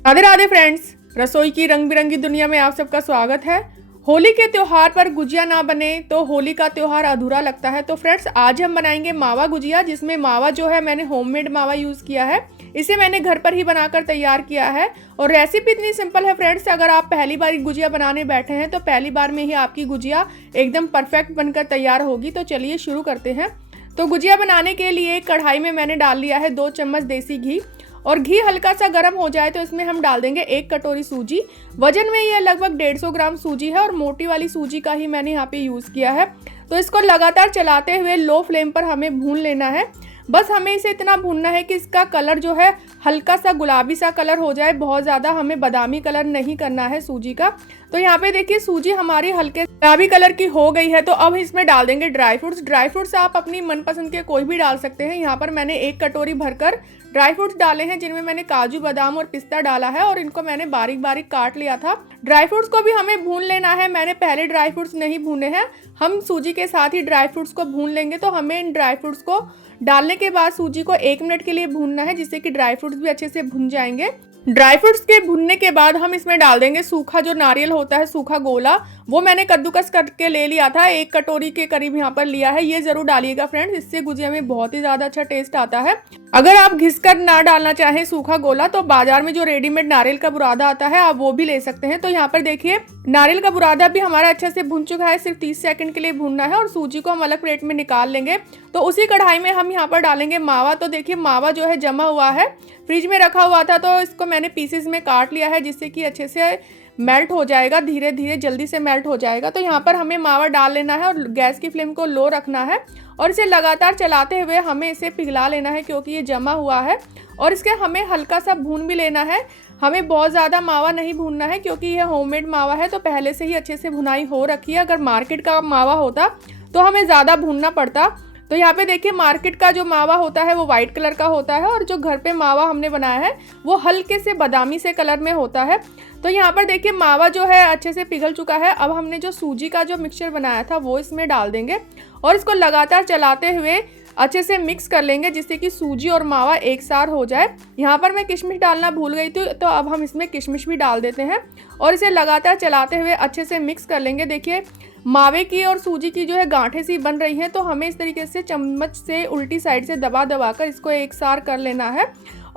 Radhe Radhe friends, रसोई की रंग बिरंगी दुनिया में आप सबका स्वागत है। होली के त्योहार पर गुजिया ना बने तो होली का त्योहार अधूरा लगता है। तो फ्रेंड्स, आज हम बनाएंगे मावा गुजिया, जिसमें मावा जो है मैंने होममेड मावा यूज़ किया है। इसे मैंने घर पर ही बनाकर तैयार किया है और रेसिपी इतनी सिंपल है फ्रेंड्स। अगर आप पहली बार गुजिया बनाने बैठे हैं तो पहली बार में ही आपकी गुजिया एकदम परफेक्ट बनकर तैयार होगी। तो चलिए शुरू करते हैं। तो गुजिया बनाने के लिए कढ़ाई में मैंने डाल लिया है 2 चम्मच देसी घी, और घी हल्का सा गर्म हो जाए तो इसमें हम डाल देंगे 1 कटोरी सूजी। वजन में ये लगभग 150 ग्राम सूजी है और मोटी वाली सूजी का ही मैंने यहाँ पे यूज़ किया है। तो इसको लगातार चलाते हुए लो फ्लेम पर हमें भून लेना है। बस हमें इसे इतना भूनना है कि इसका कलर जो है हल्का सा गुलाबी सा कलर हो जाए, बहुत ज़्यादा हमें बादामी कलर नहीं करना है सूजी का। तो यहाँ पे देखिए सूजी हमारी हल्के गुलाबी कलर की हो गई है। तो अब इसमें डाल देंगे ड्राई फ्रूट्स। ड्राई फ्रूट्स आप अपनी मनपसंद के कोई भी डाल सकते हैं। यहाँ पर मैंने 1 कटोरी भरकर ड्राई फ्रूट्स डाले हैं, जिनमें मैंने काजू बादाम और पिस्ता डाला है और इनको मैंने बारीक बारीक काट लिया था। ड्राई फ्रूट्स को भी हमें भून लेना है। मैंने पहले ड्राई फ्रूट्स नहीं भूने हैं, हम सूजी के साथ ही ड्राई फ्रूट्स को भून लेंगे। तो हमें इन ड्राई फ्रूट्स को डालने के बाद सूजी को 1 मिनट के लिए भूनना है, जिससे कि ड्राई फ्रूट्स भी अच्छे से भुन जाएंगे। ड्राई फ्रूट्स के भुनने के बाद हम इसमें डाल देंगे सूखा जो नारियल होता है, सूखा गोला। वो मैंने कद्दूकस करके ले लिया था, 1 कटोरी के करीब यहाँ पर लिया है। ये जरूर डालिएगा फ्रेंड्स, इससे गुजिया में बहुत ही ज़्यादा अच्छा टेस्ट आता है। अगर आप घिसकर ना डालना चाहें सूखा गोला, तो बाजार में जो रेडीमेड नारियल का बुरादा आता है आप वो भी ले सकते हैं। तो यहाँ पर देखिए नारियल का बुरादा भी हमारा अच्छे से भुन चुका है, सिर्फ 30 सेकंड के लिए भूनना है और सूजी को हम अलग प्लेट में निकाल लेंगे। तो उसी कढ़ाई में हम यहाँ पर डालेंगे मावा। तो देखिए मावा जो है जमा हुआ है, फ्रिज में रखा हुआ था, तो इसको मैंने पीसेस में काट लिया है, जिससे कि अच्छे से मेल्ट हो जाएगा, धीरे धीरे जल्दी से मेल्ट हो जाएगा। तो यहाँ पर हमें मावा डाल लेना है और गैस की फ्लेम को लो रखना है और इसे लगातार चलाते हुए हमें इसे पिघला लेना है, क्योंकि ये जमा हुआ है। और इसके हमें हल्का सा भून भी लेना है, हमें बहुत ज़्यादा मावा नहीं भूनना है, क्योंकि यह होममेड मावा है तो पहले से ही अच्छे से भुनाई हो रखी है। अगर मार्केट का मावा होता तो हमें ज़्यादा भूनना पड़ता। तो यहाँ पे देखिए मार्केट का जो मावा होता है वो वाइट कलर का होता है और जो घर पे मावा हमने बनाया है वो हल्के से बादामी से कलर में होता है। तो यहाँ पर देखिए मावा जो है अच्छे से पिघल चुका है। अब हमने जो सूजी का जो मिक्सचर बनाया था वो इसमें डाल देंगे और इसको लगातार चलाते हुए अच्छे से मिक्स कर लेंगे, जिससे कि सूजी और मावा एक साथ हो जाए। यहाँ पर मैं किशमिश डालना भूल गई थी, तो अब हम इसमें किशमिश भी डाल देते हैं और इसे लगातार चलाते हुए अच्छे से मिक्स कर लेंगे। देखिए मावे की और सूजी की जो है गांठें सी बन रही हैं, तो हमें इस तरीके से चम्मच से उल्टी साइड से दबा दबा कर इसको एक साथ कर लेना है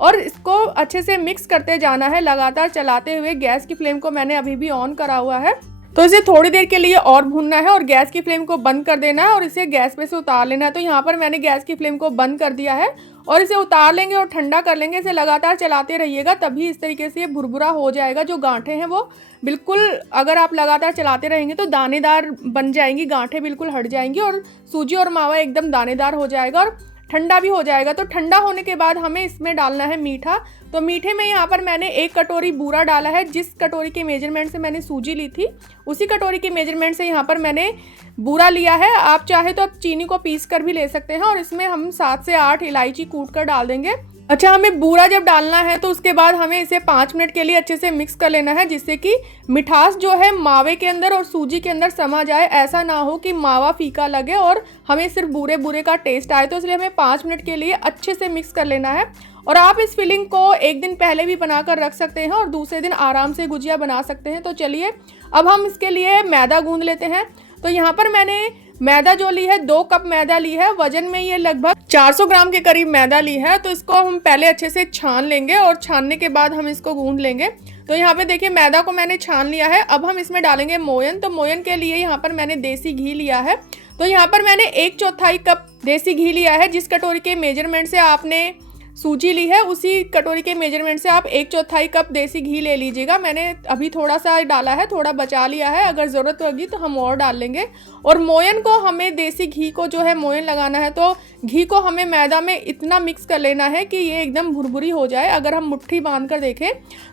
और इसको अच्छे से मिक्स करते जाना है लगातार चलाते हुए। गैस की फ्लेम को मैंने अभी भी ऑन करा हुआ है, तो इसे थोड़ी देर के लिए और भूनना है और गैस की फ्लेम को बंद कर देना है और इसे गैस पे से उतार लेना है। तो यहाँ पर मैंने गैस की फ्लेम को बंद कर दिया है और इसे उतार लेंगे और ठंडा कर लेंगे। इसे लगातार चलाते रहिएगा, तभी इस तरीके से ये भुरभुरा हो जाएगा। जो गांठें हैं वो बिल्कुल, अगर आप लगातार चलाते रहेंगे तो दानेदार बन जाएंगी, गांठें बिल्कुल हट जाएंगी और सूजी और मावा एकदम दानेदार हो जाएगा और ठंडा भी हो जाएगा। तो ठंडा होने के बाद हमें इसमें डालना है मीठा। तो मीठे में यहाँ पर मैंने 1 कटोरी बूरा डाला है। जिस कटोरी के मेजरमेंट से मैंने सूजी ली थी उसी कटोरी के मेजरमेंट से यहाँ पर मैंने बूरा लिया है। आप चाहे तो आप चीनी को पीस कर भी ले सकते हैं और इसमें हम 7 से 8 इलायची कूट कर डाल देंगे। अच्छा, हमें बूरा जब डालना है तो उसके बाद हमें इसे 5 मिनट के लिए अच्छे से मिक्स कर लेना है, जिससे कि मिठास जो है मावे के अंदर और सूजी के अंदर समा जाए। ऐसा ना हो कि मावा फीका लगे और हमें सिर्फ बूरे बूरे का टेस्ट आए। तो इसलिए हमें 5 मिनट के लिए अच्छे से मिक्स कर लेना है। और आप इस फिलिंग को 1 दिन पहले भी बनाकर रख सकते हैं और दूसरे दिन आराम से गुजिया बना सकते हैं। तो चलिए अब हम इसके लिए मैदा गूंद लेते हैं। तो यहाँ पर मैंने मैदा जो ली है 2 कप मैदा ली है। वजन में ये लगभग 400 ग्राम के करीब मैदा ली है। तो इसको हम पहले अच्छे से छान लेंगे और छानने के बाद हम इसको गूंद लेंगे। तो यहाँ पे देखिए मैदा को मैंने छान लिया है। अब हम इसमें डालेंगे मोयन। तो मोयन के लिए यहाँ पर मैंने देसी घी लिया है। तो यहाँ पर मैंने 1/4 कप देसी घी लिया है। जिस कटोरी के मेजरमेंट से आपने सूजी ली है उसी कटोरी के मेजरमेंट से आप 1/4 कप देसी घी ले लीजिएगा। मैंने अभी थोड़ा सा डाला है, थोड़ा बचा लिया है, अगर ज़रूरत होगी तो हम और डाल लेंगे। और मोयन को हमें देसी घी को जो है मोयन लगाना है, तो घी को हमें मैदा में इतना मिक्स कर लेना है कि ये एकदम भुरभुरी हो जाए। अगर हम मुट्ठी बांध कर देखें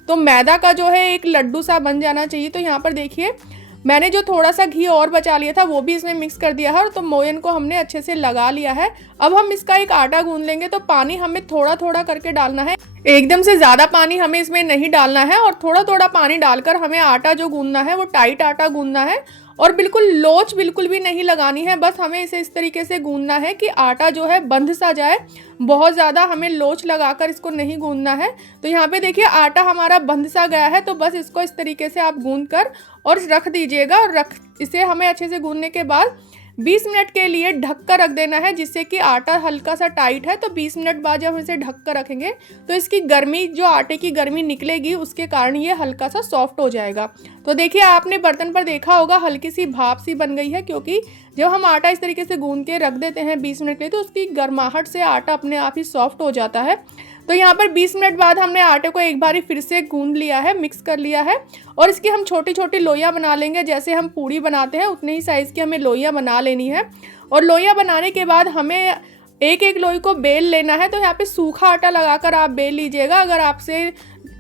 तो मैदा का जो है एक लड्डू सा बन जाना चाहिए। तो यहाँ पर देखिए मैंने जो थोड़ा सा घी और बचा लिया था वो भी इसमें मिक्स कर दिया है और तो मोयन को हमने अच्छे से लगा लिया है। अब हम इसका एक आटा गूंद लेंगे। तो पानी हमें थोड़ा थोड़ा करके डालना है, एकदम से ज़्यादा पानी हमें इसमें नहीं डालना है और थोड़ा थोड़ा पानी डालकर हमें आटा जो गूंदना है वो टाइट आटा गूंदना है और बिल्कुल लोच बिल्कुल भी नहीं लगानी है, बस हमें इसे इस तरीके से गूंदना है कि आटा जो है बंध सा जाए। बहुत ज़्यादा हमें लोच लगाकर इसको नहीं गूंदना है। तो यहाँ पे देखिए आटा हमारा बंध सा गया है, तो बस इसको इस तरीके से आप गूंद कर और रख दीजिएगा। और इसे हमें अच्छे से गूंदने के बाद 20 मिनट के लिए ढक कर रख देना है, जिससे कि आटा हल्का सा टाइट है। तो 20 मिनट बाद जब हम इसे ढक कर रखेंगे तो इसकी गर्मी, जो आटे की गर्मी निकलेगी, उसके कारण ये हल्का सा सॉफ्ट हो जाएगा। तो देखिए आपने बर्तन पर देखा होगा हल्की सी भाप सी बन गई है, क्योंकि जब हम आटा इस तरीके से गूंद के रख देते हैं 20 मिनट के लिए तो उसकी गर्माहट से आटा अपने आप ही सॉफ्ट हो जाता है। तो यहाँ पर 20 मिनट बाद हमने आटे को एक बारी फिर से गूंद लिया है, मिक्स कर लिया है। और इसकी हम छोटी छोटी लोइयाँ बना लेंगे। जैसे हम पूड़ी बनाते हैं उतने ही साइज़ की हमें लोइयाँ बना लेनी है। और लोइयाँ बनाने के बाद हमें एक एक लोई को बेल लेना है। तो यहाँ पे सूखा आटा लगाकर आप बेल लीजिएगा, अगर आपसे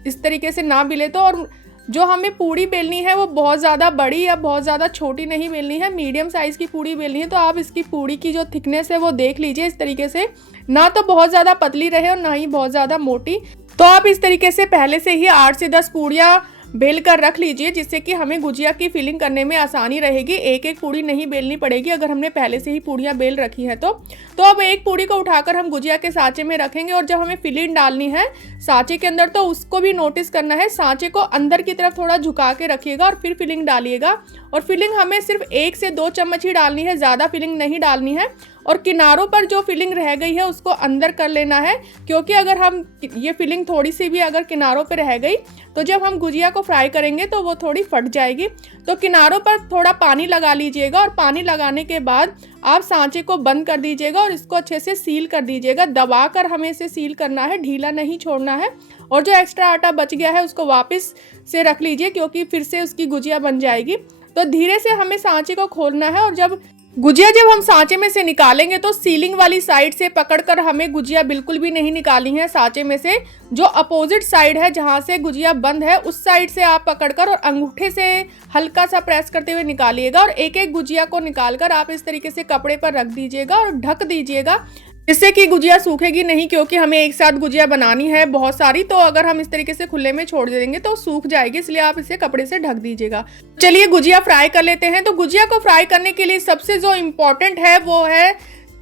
इस तरीके से ना मिले तो। और जो हमें पूड़ी बेलनी है वो बहुत ज़्यादा बड़ी या बहुत ज़्यादा छोटी नहीं बेलनी है, मीडियम साइज़ की पूड़ी बेलनी है। तो आप इसकी पूड़ी की जो थिकनेस है वो देख लीजिए इस तरीके से, ना तो बहुत ज़्यादा पतली रहे और ना ही बहुत ज़्यादा मोटी। तो आप इस तरीके से पहले से ही 8 से 10 पूड़ियाँ बेल कर रख लीजिए, जिससे कि हमें गुजिया की फिलिंग करने में आसानी रहेगी। एक एक पूड़ी नहीं बेलनी पड़ेगी अगर हमने पहले से ही पूड़ियाँ बेल रखी है तो अब एक पूड़ी को उठाकर हम गुजिया के सांचे में रखेंगे। और जब हमें फिलिंग डालनी है सांचे के अंदर तो उसको भी नोटिस करना है। सांचे को अंदर की तरफ थोड़ा झुका के रखिएगा और फिर फिलिंग डालिएगा। और फिलिंग हमें सिर्फ 1 से 2 चम्मच ही डालनी है, ज़्यादा फिलिंग नहीं डालनी है। और किनारों पर जो फिलिंग रह गई है उसको अंदर कर लेना है, क्योंकि अगर हम ये फिलिंग थोड़ी सी भी अगर किनारों पर रह गई तो जब हम गुजिया को फ्राई करेंगे तो वो थोड़ी फट जाएगी। तो किनारों पर थोड़ा पानी लगा लीजिएगा और पानी लगाने के बाद आप सांचे को बंद कर दीजिएगा और इसको अच्छे से सील कर दीजिएगा। दबाकर हमें इसे सील करना है, ढीला नहीं छोड़ना है। और जो एक्स्ट्रा आटा बच गया है उसको वापस से रख लीजिए, क्योंकि फिर से उसकी गुजिया बन जाएगी। तो धीरे से हमें सांचे को खोलना है और जब हम सांचे में से निकालेंगे तो सीलिंग वाली साइड से पकड़कर हमें गुजिया बिल्कुल भी नहीं निकालनी है सांचे में से। जो अपोजिट साइड है जहाँ से गुजिया बंद है उस साइड से आप पकड़कर और अंगूठे से हल्का सा प्रेस करते हुए निकालिएगा। और एक एक गुजिया को निकालकर आप इस तरीके से कपड़े पर रख दीजिएगा और ढक दीजिएगा, जिससे कि गुजिया सूखेगी नहीं, क्योंकि हमें एक साथ गुजिया बनानी है बहुत सारी। तो अगर हम इस तरीके से खुले में छोड़ देंगे तो सूख जाएगी, इसलिए आप इसे कपड़े से ढक दीजिएगा। चलिए गुजिया फ्राई कर लेते हैं। तो गुजिया को फ्राई करने के लिए सबसे जो इम्पोर्टेंट है वो है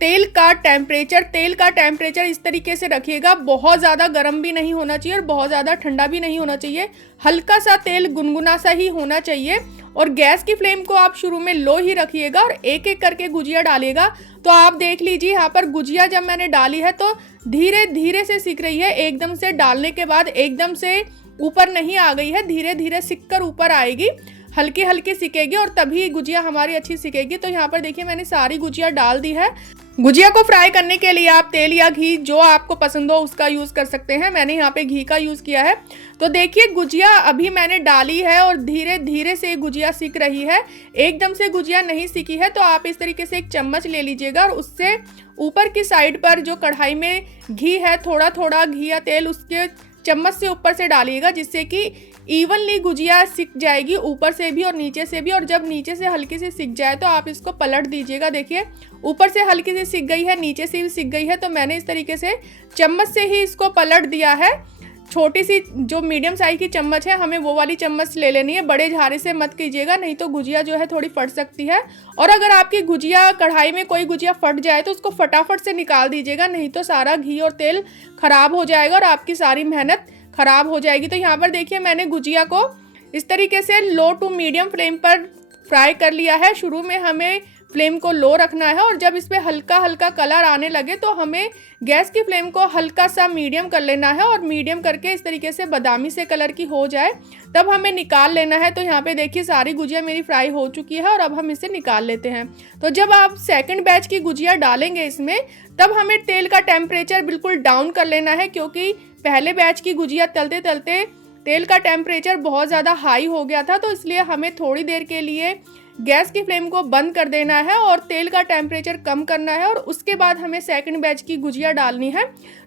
तेल का टेम्परेचर। तेल का टेम्परेचर इस तरीके से रखिएगा, बहुत ज़्यादा गर्म भी नहीं होना चाहिए और बहुत ज़्यादा ठंडा भी नहीं होना चाहिए। हल्का सा तेल गुनगुना सा ही होना चाहिए। और गैस की फ्लेम को आप शुरू में लो ही रखिएगा और एक एक करके गुजिया डालिएगा। तो आप देख लीजिए यहाँ पर गुजिया जब मैंने डाली है तो धीरे धीरे से सिक रही है। एकदम से डालने के बाद एकदम से ऊपर नहीं आ गई है, धीरे धीरे सिक कर ऊपर आएगी, हल्की हल्की सिकेगी और तभी गुजिया हमारी अच्छी सिकेगी। तो यहाँ पर देखिए मैंने सारी गुजिया डाल दी है। गुजिया को फ्राई करने के लिए आप तेल या घी जो आपको पसंद हो उसका यूज़ कर सकते हैं। मैंने यहाँ पे घी का यूज़ किया है। तो देखिए गुजिया अभी मैंने डाली है और धीरे धीरे से गुजिया सिक रही है, एकदम से गुजिया नहीं सिकी है। तो आप इस तरीके से एक चम्मच ले लीजिएगा और उससे ऊपर की साइड पर जो कढ़ाई में घी है थोड़ा थोड़ा घी या तेल उसके चम्मच से ऊपर से डालिएगा, जिससे कि इवनली गुजिया सिक जाएगी ऊपर से भी और नीचे से भी। और जब नीचे से हल्की से सिक जाए तो आप इसको पलट दीजिएगा। देखिए ऊपर से हल्की से सिक गई है, नीचे से भी सिक गई है। तो मैंने इस तरीके से चम्मच से ही इसको पलट दिया है। छोटी सी जो मीडियम साइज की चम्मच है हमें वो वाली चम्मच ले लेनी है, बड़े झारे से मत कीजिएगा, नहीं तो गुजिया जो है थोड़ी फट सकती है। और अगर आपकी गुजिया कढ़ाई में कोई गुजिया फट जाए तो उसको फटाफट से निकाल दीजिएगा, नहीं तो सारा घी और तेल खराब हो जाएगा और आपकी सारी मेहनत खराब हो जाएगी। तो यहाँ पर देखिए मैंने गुजिया को इस तरीके से लो टू मीडियम फ्लेम पर फ्राई कर लिया है। शुरू में हमें फ्लेम को लो रखना है और जब इस पर हल्का हल्का कलर आने लगे तो हमें गैस की फ्लेम को हल्का सा मीडियम कर लेना है और मीडियम करके इस तरीके से बादामी से कलर की हो जाए तब हमें निकाल लेना है। तो यहाँ पे देखिए सारी गुजिया मेरी फ्राई हो चुकी है और अब हम इसे निकाल लेते हैं। तो जब आप सेकंड बैच की गुजिया डालेंगे इसमें तब हमें तेल का टेम्परेचर बिल्कुल डाउन कर लेना है, क्योंकि पहले बैच की गुजिया तलते तलते तेल का टेम्परेचर बहुत ज़्यादा हाई हो गया था। तो इसलिए हमें थोड़ी देर के लिए गैस की फ्लेम को बंद कर देना है और तेल का टेम्परेचर कम करना है और उसके बाद हमें सेकंड बैच की गुजिया डालनी है।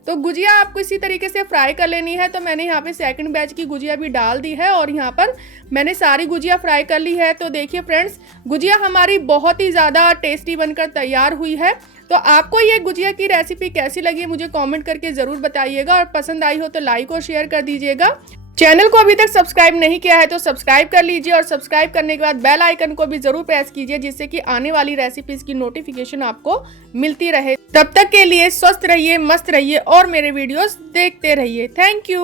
तो गुजिया आपको इसी तरीके से फ्राई कर लेनी है। तो मैंने यहाँ पे सेकंड बैच की गुजिया भी डाल दी है और यहाँ पर मैंने सारी गुजिया फ्राई कर ली है। तो देखिए फ्रेंड्स गुजिया हमारी बहुत ही ज़्यादा टेस्टी बनकर तैयार हुई है। तो आपको ये गुजिया की रेसिपी कैसी लगी मुझे कमेंट करके ज़रूर बताइएगा और पसंद आई हो तो लाइक और शेयर कर दीजिएगा। चैनल को अभी तक सब्सक्राइब नहीं किया है तो सब्सक्राइब कर लीजिए और सब्सक्राइब करने के बाद बेल आइकन को भी जरूर प्रेस कीजिए, जिससे कि आने वाली रेसिपीज की नोटिफिकेशन आपको मिलती रहे। तब तक के लिए स्वस्थ रहिए, मस्त रहिए और मेरे वीडियोस देखते रहिए। Thank you.